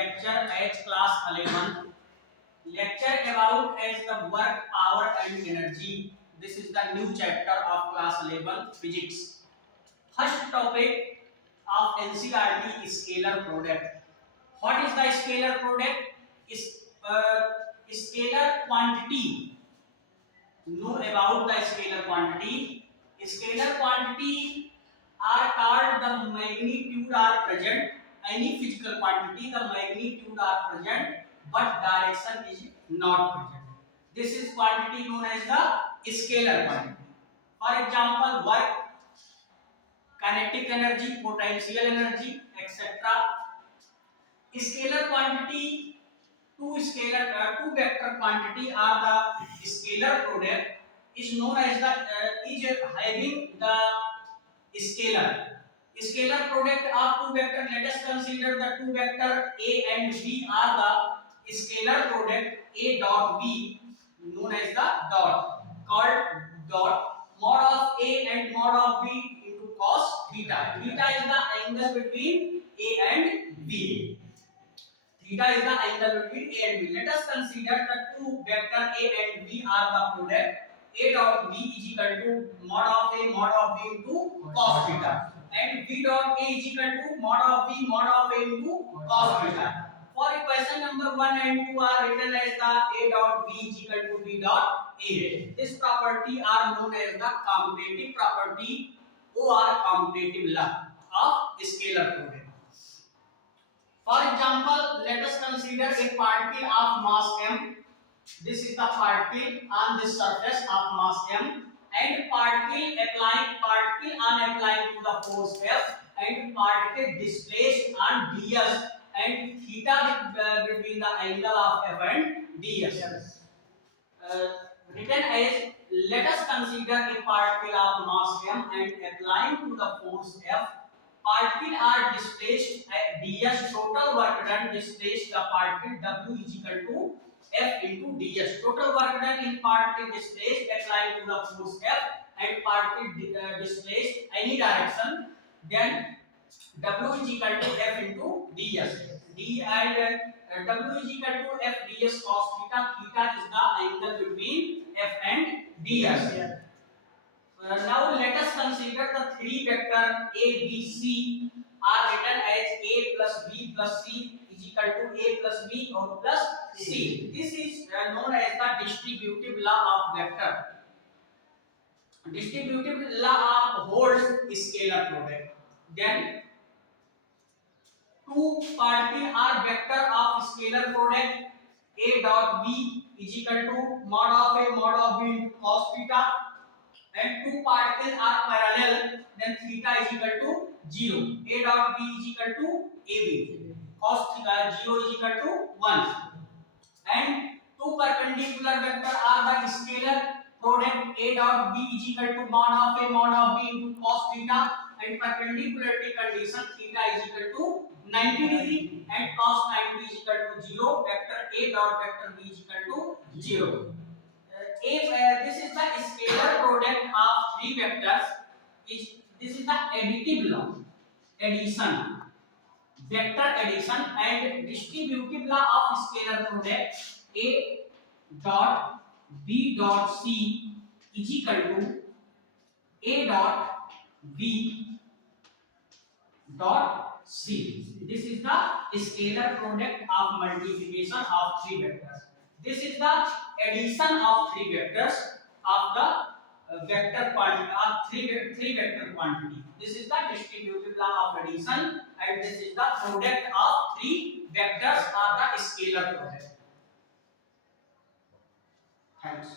lecture as class 11. Lecture about as the work, power and energy. This is the new chapter of class 11 physics. First topic of NCERT is scalar product. What is the scalar product? Is scalar quantity. Know about the scalar quantity. Scalar quantity are called the magnitude are present. Any physical quantity, the magnitude are present, but direction is not present. This is quantity known as the scalar quantity. For example, work, kinetic energy, potential energy, etc. Scalar quantity, two vector quantity are the scalar product is known as the is having the scalar. Scalar product of two vector. Let us consider the two vector A and B are the scalar product. A dot B known as the dot called dot. Mod of A and mod of B into cos theta. Theta is the angle between A and B. Theta is the angle between A and B. Let us consider the two vector A and B are the product. A dot B is equal to mod of A mod of B into cos theta, and B dot A is equal to mod of B mod of A into cos theta. For equation number 1 and 2 are written as the A dot B is equal to B dot A. This property are known as the commutative property or commutative law of scalar product. For example, let us consider a particle of mass m. This is the particle on this surface of mass m, and particle on applying to the force F, and particle displaced on ds, and theta between the angle of F and ds. Written as, let us consider a particle of mass m and applying to the force F. Particle are displaced at ds. Total work done displaced the particle W is equal to F into ds. Total work done in particle displaced applying to the force F and particle displaced any direction, then W is equal to F into ds. D and W is equal to F ds cos theta. Theta is the angle between F and ds. Now let us consider the three vector A, B, C are written as A plus B plus C is equal to A plus B or plus C. This is known as the distributive law of vector. Distributive law holds scalar product. Then two particles are vector of scalar product. A dot B is equal to mod of A mod of B into cos theta, and two particles are parallel, then theta is equal to 0. A dot B is equal to AB. Cos theta 0 is equal to 1. And two perpendicular vector are the scalar product. A dot B is equal to mod of A mod of B into cos theta, and perpendicularity condition theta is equal to 90 degree and cos 90 is equal to 0. Vector A dot vector B is equal to 0. This is the scalar product of three vectors. This is the additive law, addition, vector addition, and distributive law of scalar product. A dot B dot C is equal to A dot B dot C. This is the scalar product of multiplication of three vectors. This is the addition of three vectors of the vector quantity of three vector quantity. This is the distributive law of addition, and this is the product of three vectors or the scalar product. Thanks.